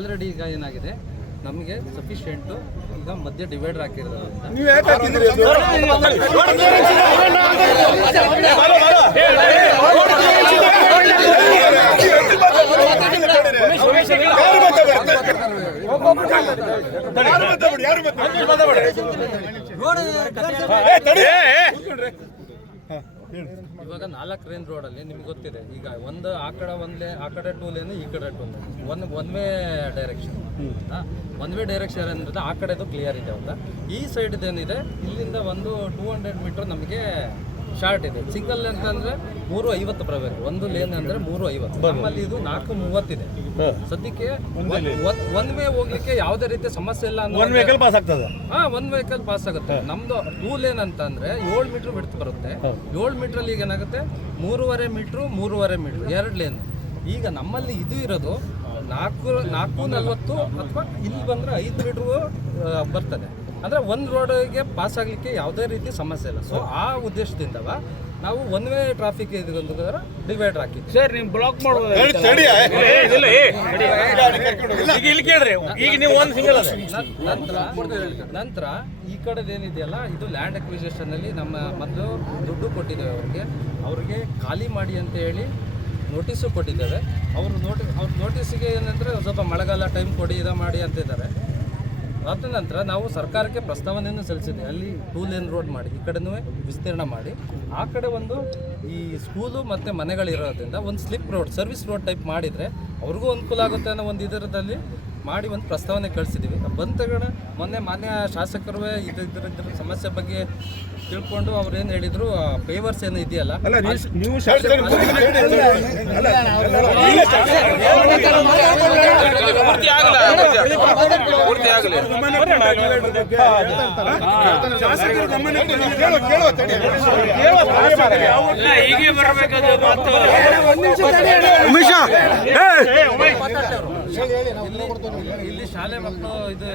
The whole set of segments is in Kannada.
ಆಲ್ರೆಡಿ ಈಗ ಏನಾಗಿದೆ ನಮಗೆ ಸಫಿಶಿಯೆಂಟ್ ಈಗ ಮಧ್ಯ ಡಿವೈಡರ್ ಹಾಕಿರೋದ್ರಿಂದ ಇವಾಗ 4 ಲೇನ್ ರೋಡಲ್ಲಿ ನಿಮ್ಗೆ ಗೊತ್ತಿದೆ. ಈಗ ಒಂದು ಆ ಕಡೆ 2 ಲೇನ್ ಈ ಕಡೆ 2 lane one way direction. One way direction ಅಂದ್ರೆ ಆ ಕಡೆದು ಕ್ಲಿಯರ್ ಇದೆ ಅಂತ. ಈ ಸೈಡ್ ಏನಿದೆ ಇಲ್ಲಿಂದ ಒಂದು 200 ಮೀಟರ್ ನಮಗೆ ಶಾರ್ಟ್ ಇದೆ. ಸಿಂಗಲ್ ಲೇನ್ ಅಂದ್ರೆ 350 ಬರಬೇಕು. ಒಂದು ಲೇನ್ ಅಂದ್ರೆ 350. ನಮ್ಮಲ್ಲಿ ಇದು 430 ಇದೆ. ಸದ್ಯಕ್ಕೆ ಒನ್ ವೇ ಹೋಗ್ಲಿಕ್ಕೆ ಯಾವುದೇ ರೀತಿ ಸಮಸ್ಯೆ ಇಲ್ಲ. ಒನ್ ವೆಹಿಕಲ್ ಪಾಸ್ ಆಗ್ತದೆ. ಒನ್ ವೆಹಿಕಲ್ ಪಾಸ್ ಆಗುತ್ತೆ. ನಮ್ದು 2 ಲೇನ್ ಅಂತ ಅಂದ್ರೆ 7 ಮೀಟರ್ ಬಿಡ್ತು ಬರುತ್ತೆ. 7 ಮೀಟರ್ ಅಲ್ಲಿ ಈಗ ಏನಾಗುತ್ತೆ 3.5 ಮೀಟರ್ 3.5 ಮೀಟರ್ 2 ಲೇನ್. ಈಗ ನಮ್ಮಲ್ಲಿ ಇದು ಇರೋದು 440 ಅಥವಾ ಇಲ್ಲಿ ಬಂದ್ರೆ 5 ಮೀಟರ್ ಬರ್ತದೆ. ಅಂದ್ರೆ ಒಂದು ರೋಡ್ಗೆ ಪಾಸ್ ಆಗ್ಲಿಕ್ಕೆ ಯಾವುದೇ ರೀತಿ ಸಮಸ್ಯೆ ಇಲ್ಲ. ಸೊ ಆ ಉದ್ದೇಶದಿಂದ ನಾವು ಒನ್ ವೇ ಟ್ರಾಫಿಕ್ ಡಿವೈಡರ್ ಹಾಕಿದ್ವಿ. ಸರ್ ನೀವು ಬ್ಲಾಕ್ ಮಾಡ್ಬೋದು. ನಂತರ ಈ ಕಡೆದೇನಿದೆಯಲ್ಲ ಇದು ಲ್ಯಾಂಡ್ ಅಕ್ವಿಸಿಷನ್ ಅಲ್ಲಿ ನಮ್ಮ ಮೊದಲು ದುಡ್ಡು ಕೊಟ್ಟಿದ್ದೇವೆ ಅವ್ರಿಗೆ ಖಾಲಿ ಮಾಡಿ ಅಂತ ಹೇಳಿ ನೋಟಿಸು ಕೊಟ್ಟಿದ್ದೇವೆ. ಅವ್ರ ನೋಟಿಸಿಗೆ ಏನಂದ್ರೆ ಸ್ವಲ್ಪ ಮಳೆಗಾಲ ಟೈಮ್ ಕೊಡಿ ಮಾಡಿ ಅಂತಿದ್ದಾರೆ. ಅದ ನಂತರ ನಾವು ಸರ್ಕಾರಕ್ಕೆ ಪ್ರಸ್ತಾವನೆಯನ್ನು ಸಲ್ಲಿಸಿದ್ವಿ. ಅಲ್ಲಿ 2 ಲೇನ್ ರೋಡ್ ಮಾಡಿ ಈ ಕಡೆನೂ ವಿಸ್ತೀರ್ಣ ಮಾಡಿ ಆ ಕಡೆ ಒಂದು ಈ ಸ್ಕೂಲು ಮತ್ತು ಮನೆಗಳಿರೋದ್ರಿಂದ ಒಂದು slip road service road type ಮಾಡಿದರೆ ಅವ್ರಿಗೂ ಅನುಕೂಲ ಆಗುತ್ತೆ ಅನ್ನೋ ಒಂದು ಇದರದಲ್ಲಿ ಮಾಡಿ ಒಂದು ಪ್ರಸ್ತಾವನೆ ಕಳಿಸಿದ್ದೀವಿ. ಬಂದ ಮೊನ್ನೆ ಮಾನ್ಯ ಶಾಸಕರು ಇದ್ರ ಸಮಸ್ಯೆ ಬಗ್ಗೆ ತಿಳ್ಕೊಂಡು ಅವ್ರು ಏನು ಹೇಳಿದ್ರು, ಪೇವರ್ಸ್ ಏನು ಇದೆಯಲ್ಲ ಇಲ್ಲಿ ಶಾಲೆ ಮಕ್ಕಳು ಇದು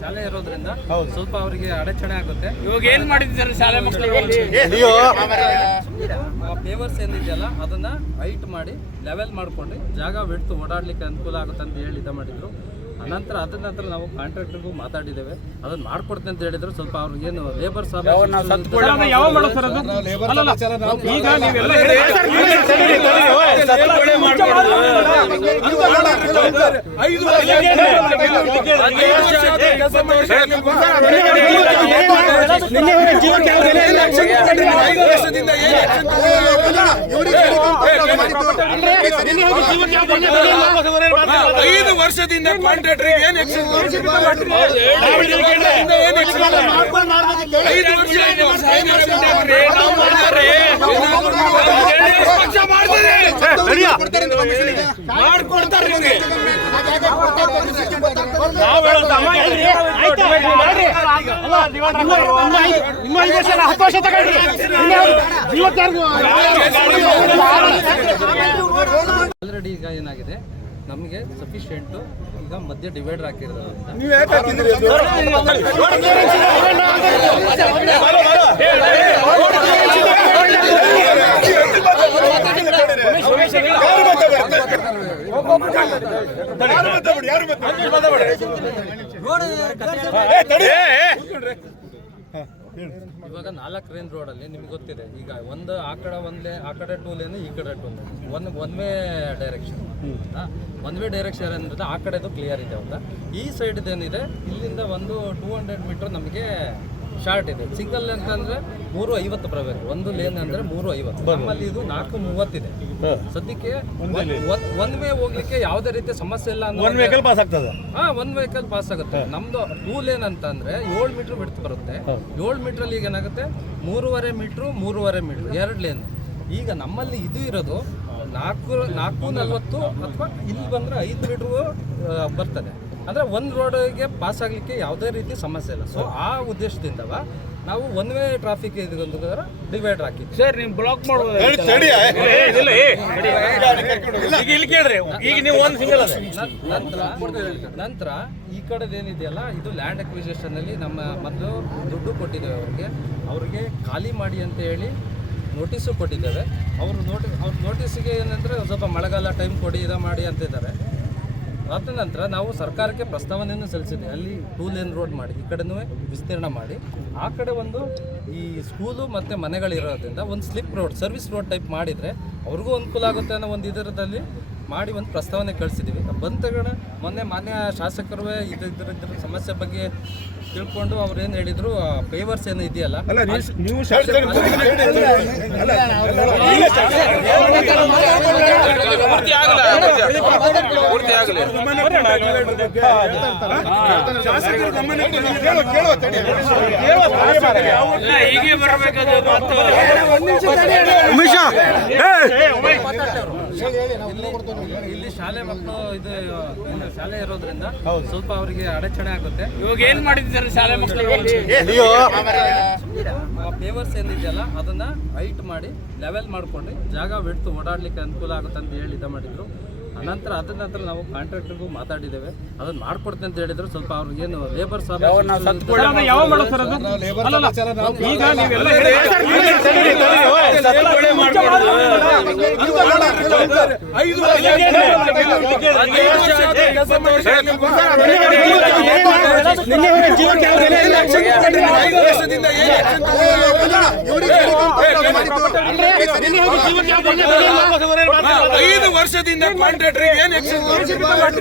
ಶಾಲೆ ಇರೋದ್ರಿಂದ ಸ್ವಲ್ಪ ಅವರಿಗೆ ಅಡಚಣೆ ಆಗುತ್ತೆ. ಇವಾಗ ಏನ್ ಮಾಡಿದ್ದಾರೆ ಶಾಲೆ ಮಕ್ಕಳಿಗೆ? ಪೇವರ್ಸ್ ಏನಿದೆಯಲ್ಲ ಅದನ್ನ ಹೈಟ್ ಮಾಡಿ ಲೆವೆಲ್ ಮಾಡ್ಕೊಂಡು ಜಾಗ ಬಿಡ್ತು ಓಡಾಡ್ಲಿಕ್ಕೆ ಅನುಕೂಲ ಆಗುತ್ತೆ ಅಂತ ಹೇಳಿ ಮಾಡಿದ್ರು. ಅನಂತರ ಅದ ನಂತರ ನಾವು ಕಾಂಟ್ರಾಕ್ಟರ್ಗೂ ಮಾತಾಡಿದ್ದೇವೆ, ಅದನ್ನ ಮಾಡ್ಕೊಡ್ತೀನಿ ಅಂತ ಹೇಳಿದ್ರು. ಸ್ವಲ್ಪ ಅವ್ರಿಗೇನು ಲೇಬರ್ಸ್ ವರ್ಷದಿಂದ ಕಾಂಟ್ರಾಕ್ಟರ್ ಏನ್ ಆಲ್ರೆಡಿ ಈಗ ಏನಾಗಿದೆ ನಮಗೆ ಸಫಿಶಿಯೆಂಟ್ ಈಗ ಮಧ್ಯ ಡಿವೈಡರ್ ಹಾಕಿರೋದ್ರಿಂದ ಇವಾಗ 4 ಲೇನ್ ರೋಡಲ್ಲಿ ನಿಮ್ಗೆ ಗೊತ್ತಿದೆ. ಈಗ ಒಂದು ಆ ಕಡೆ 2 ಲೇನ್ ಈ ಕಡೆ 2 lane one way direction. One way direction ಅಂದ್ರೆ ಆ ಕಡೆದು ಕ್ಲಿಯರ್ ಇದೆ ಅಂತ. ಈ ಸೈಡ್ ಏನಿದೆ ಇಲ್ಲಿಂದ ಒಂದು 200 ಮೀಟರ್ ನಮಗೆ ಶಾರ್ಟ್ ಇದೆ. ಸಿಂಗಲ್ ಲೇನ್ ಅಂದ್ರೆ 350 ಬರಬೇಕು. ಒಂದು ಲೇನ್ ಅಂದ್ರೆ 350. ನಮ್ಮಲ್ಲಿ ಇದು 430 ಇದೆ. ಸದ್ಯಕ್ಕೆ ಒನ್ ವೇ ಹೋಗ್ಲಿಕ್ಕೆ ಯಾವುದೇ ರೀತಿ ಸಮಸ್ಯೆ ಇಲ್ಲ. ಒನ್ ವೆಹಿಕಲ್ ಪಾಸ್ ಆಗ್ತದೆ. ಒನ್ ವೆಹಿಕಲ್ ಪಾಸ್ ಆಗುತ್ತೆ. ನಮ್ದು 2 ಲೇನ್ ಅಂತ ಅಂದ್ರೆ 7 ಮೀಟರ್ ಬಿಡ್ತು ಬರುತ್ತೆ. 7 ಮೀಟರ್ ಅಲ್ಲಿ ಈಗ ಏನಾಗುತ್ತೆ 3.5 ಮೀಟರ್ 3.5 ಮೀಟರ್ 2 ಲೇನ್. ಈಗ ನಮ್ಮಲ್ಲಿ ಇದು ಇರೋದು 440 ಅಥವಾ ಇಲ್ಲಿ ಬಂದ್ರೆ 5 ಮೀಟರ್ ಬರ್ತದೆ. ಅಂದ್ರೆ ಒಂದು ರೋಡ್ಗೆ ಪಾಸ್ ಆಗ್ಲಿಕ್ಕೆ ಯಾವುದೇ ರೀತಿ ಸಮಸ್ಯೆ ಇಲ್ಲ. ಸೊ ಆ ಉದ್ದೇಶದಿಂದ ನಾವು ಒನ್ ವೇ ಟ್ರಾಫಿಕ್ ಡಿವೈಡರ್ ಹಾಕಿದ್ವಿ. ಸರ್ ನೀವು ಬ್ಲಾಕ್ ಮಾಡ್ಬೋದು. ನಂತರ ಈ ಕಡೆದೇನಿದೆಯಲ್ಲ ಇದು ಲ್ಯಾಂಡ್ ಅಕ್ವಿಸಿಷನ್ ಅಲ್ಲಿ ನಮ್ಮ ಮೊದಲು ದುಡ್ಡು ಕೊಟ್ಟಿದ್ದೇವೆ ಅವ್ರಿಗೆ ಖಾಲಿ ಮಾಡಿ ಅಂತ ಹೇಳಿ ನೋಟಿಸು ಕೊಟ್ಟಿದ್ದೇವೆ. ಅವ್ರ ನೋಟಿಸಿಗೆ ಏನಂದರೆ ಸ್ವಲ್ಪ ಮಳೆಗಾಲ ಟೈಮ್ ಕೊಡಿ ಮಾಡಿ ಅಂತಿದ್ದಾರೆ. ಅದ ನಂತರ ನಾವು ಸರ್ಕಾರಕ್ಕೆ ಪ್ರಸ್ತಾವನೆಯನ್ನು ಸಲ್ಲಿಸಿದ್ವಿ. ಅಲ್ಲಿ 2 ಲೇನ್ ರೋಡ್ ಮಾಡಿ ಈ ಕಡೆನೂ ವಿಸ್ತೀರ್ಣ ಮಾಡಿ ಆ ಕಡೆ ಒಂದು ಈ ಸ್ಕೂಲು ಮತ್ತು ಮನೆಗಳಿರೋದ್ರಿಂದ ಒಂದು slip road service road type ಮಾಡಿದರೆ ಅವ್ರಿಗೂ ಅನುಕೂಲ ಆಗುತ್ತೆ ಅನ್ನೋ ಒಂದು ಇದರದಲ್ಲಿ ಮಾಡಿ ಒಂದು ಪ್ರಸ್ತಾವನೆ ಕಳಿಸಿದ್ದೀವಿ. ಬಂದ ತಗೋಣ ಮೊನ್ನೆ ಮಾನ್ಯ ಶಾಸಕರು ಇದ್ರ ಸಮಸ್ಯೆ ಬಗ್ಗೆ ತಿಳ್ಕೊಂಡು ಅವ್ರು ಏನು ಹೇಳಿದ್ರು, ಪೇವರ್ಸ್ ಏನು ಇದೆಯಲ್ಲ ನೀವು ಶಾಸಕರು ಹೀಗೆ ಬರಬೇಕಾದ್ರೆ ಇಲ್ಲಿ ಶಾಲೆ ಮಕ್ಕಳು ಇದು ಶಾಲೆ ಇರೋದ್ರಿಂದ ಸ್ವಲ್ಪ ಅವರಿಗೆ ಅಡಚಣೆ ಆಗುತ್ತೆ. ಇವಾಗ ಏನ್ ಮಾಡಿದ್ದಾರೆ ಶಾಲೆ ಮಕ್ಕಳಿಗೆ? ಪೇವರ್ಸ್ ಏನಿದೆಯಲ್ಲ ಅದನ್ನ ಹೈಟ್ ಮಾಡಿ ಲೆವೆಲ್ ಮಾಡ್ಕೊಂಡು ಜಾಗ ಬಿಟ್ಟು ಓಡಾಡ್ಲಿಕ್ಕೆ ಅನುಕೂಲ ಆಗುತ್ತೆ ಅಂತ ಹೇಳಿ ಇದು ಮಾಡಿದ್ರು. ಅನಂತರ ಅದ ನಂತರ ನಾವು ಕಾಂಟ್ರಾಕ್ಟರ್ಗೂ ಮಾತಾಡಿದ್ದೇವೆ, ಅದನ್ನ ಮಾಡ್ಕೊಡ್ತೀನಿ ಅಂತ ಹೇಳಿದ್ರು. ಸ್ವಲ್ಪ ಅವ್ರಿಗೇನು ಲೇಬರ್ ಐದು ವರ್ಷದಿಂದ ಕಾಂಟ್ರಾಕ್ಟರ್ ಏನ್ ಮಾಡ್ಕೊಡ್ತಾರೆ.